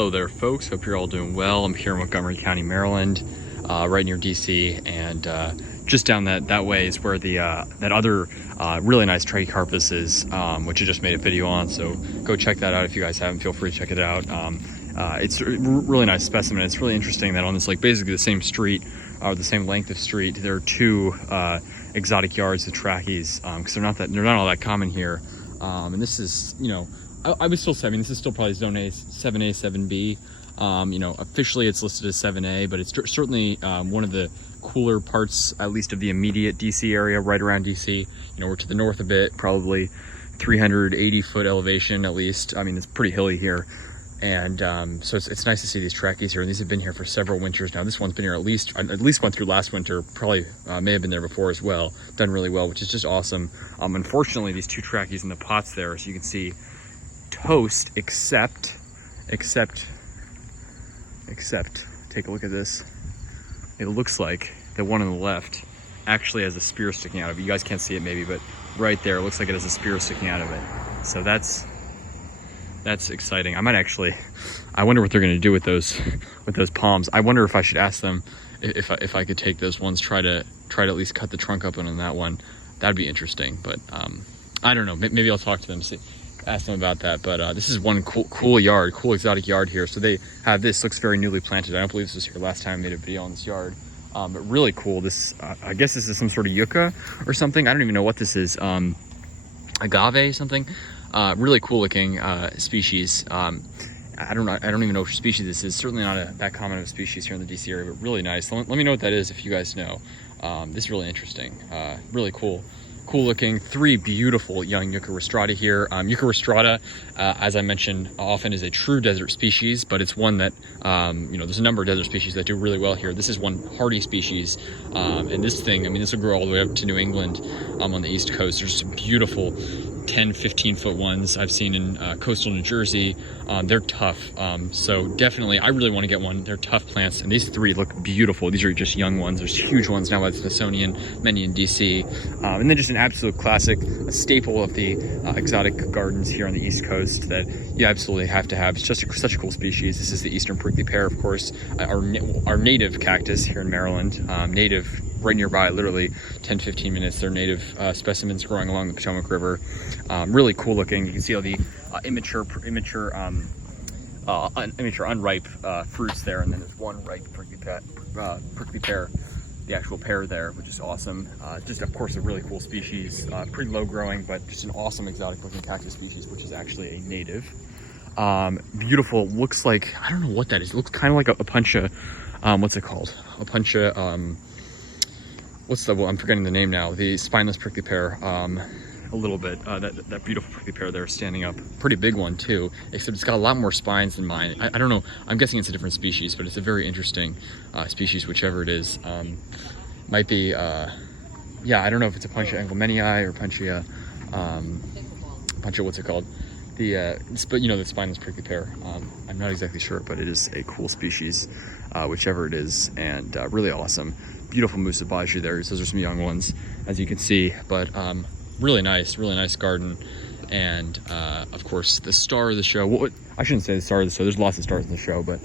Hello there, folks. Hope you're all doing well. I'm here in Montgomery County, Maryland, right near DC, and just down that way is where the that other really nice trachycarpus is, which I just made a video on. So go check that out if you guys haven't. Feel free to check it out. It's a really nice specimen. It's really interesting that on this, like, basically the same street or the same length of street, there are two exotic yards of trachyes, because they're not all that common here. And this is, you know, I would still say, I mean, this is still probably zone A, 7A, 7B. You know, officially it's listed as 7A, but it's certainly one of the cooler parts, at least of the immediate DC area, right around DC. You know, we're to the north a bit, probably 380-foot elevation at least. I mean, it's pretty hilly here. And so it's nice to see these trachyes here, and these have been here for several winters now. This one's been here at least went through last winter, probably may have been there before as well. Done really well, which is just awesome. Unfortunately, these two trachyes in the pots there, as you can see, toast, except, take a look at this. It looks like the one on the left actually has a spear sticking out of it. You guys can't see it maybe, but right there, it looks like it has a spear sticking out of it. So that's exciting. I wonder what they're going to do with those palms. I wonder if I should ask them if I could take those ones, try to at least cut the trunk open on that one. That'd be interesting, but I don't know. Maybe I'll talk to them, ask them about that. But this is one cool exotic yard here. So they have this, looks very newly planted. I don't believe this was here last time I made a video on this yard. But really cool. This I guess this is some sort of yucca or something. I don't even know what this is. Agave something. Really cool looking species. I don't even know which species this is. Certainly not that common of a species here in the DC area, but really nice. Let me know what that is if you guys know. This is really interesting. Really cool looking. Three beautiful young yucca rostrata here. Yucca rostrata, as I mentioned, often is a true desert species, but it's one that, you know, there's a number of desert species that do really well here. This is one hardy species, and this thing, I mean, this will grow all the way up to New England on the East Coast. There's some beautiful 10-15 foot ones I've seen in coastal New Jersey. They're tough, so definitely I really want to get one. They're tough plants, and these three look beautiful. These are just young ones. There's huge ones now at Smithsonian, many in DC, and then just an absolute classic, a staple of the exotic gardens here on the East Coast that you absolutely have to have. It's just such a cool species. This is the eastern prickly pear, of course, our native cactus here in Maryland. Native, right nearby, literally 10-15 minutes. They're native specimens growing along the Potomac River. Really cool looking. You can see all the immature unripe fruits there, and then there's one ripe prickly pear, the actual pear there, which is awesome. Just, of course, a really cool species, pretty low growing, but just an awesome exotic looking cactus species, which is actually a native. Beautiful. Looks like, I don't know what that is. It looks kind of like a puncha. What's it called? A puncha. I'm forgetting the name now. The spineless prickly pear. A little bit. That beautiful prickly pear there standing up. Pretty big one too, except it's got a lot more spines than mine. I don't know. I'm guessing it's a different species, but it's a very interesting species, whichever it is. Might be, yeah, I don't know if it's a Puncha Engelmannii or Puncha, what's it called? But you know, the spineless prickly pear. I'm not exactly sure, but it is a cool species, whichever it is, and really awesome. Beautiful mucibagi there. Those are some young ones, as you can see, but really nice garden. And of course, the star of the show. Well, I shouldn't say the star of the show. There's lots of stars in the show, but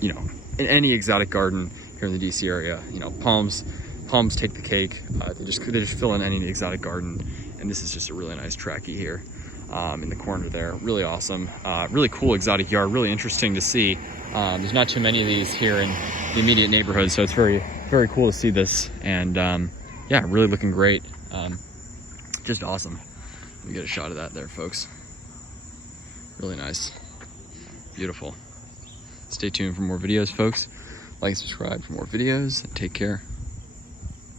you know, in any exotic garden here in the DC area, you know, palms take the cake. They just fill in any exotic garden, and this is just a really nice trachea here in the corner there. Really awesome. Really cool exotic yard. Really interesting to see. There's not too many of these here in the immediate neighborhood, so it's very cool to see this. And yeah, really looking great. Just awesome. Let me get a shot of that there, folks. Really nice. Beautiful. Stay tuned for more videos, folks. Like and subscribe for more videos, and take care.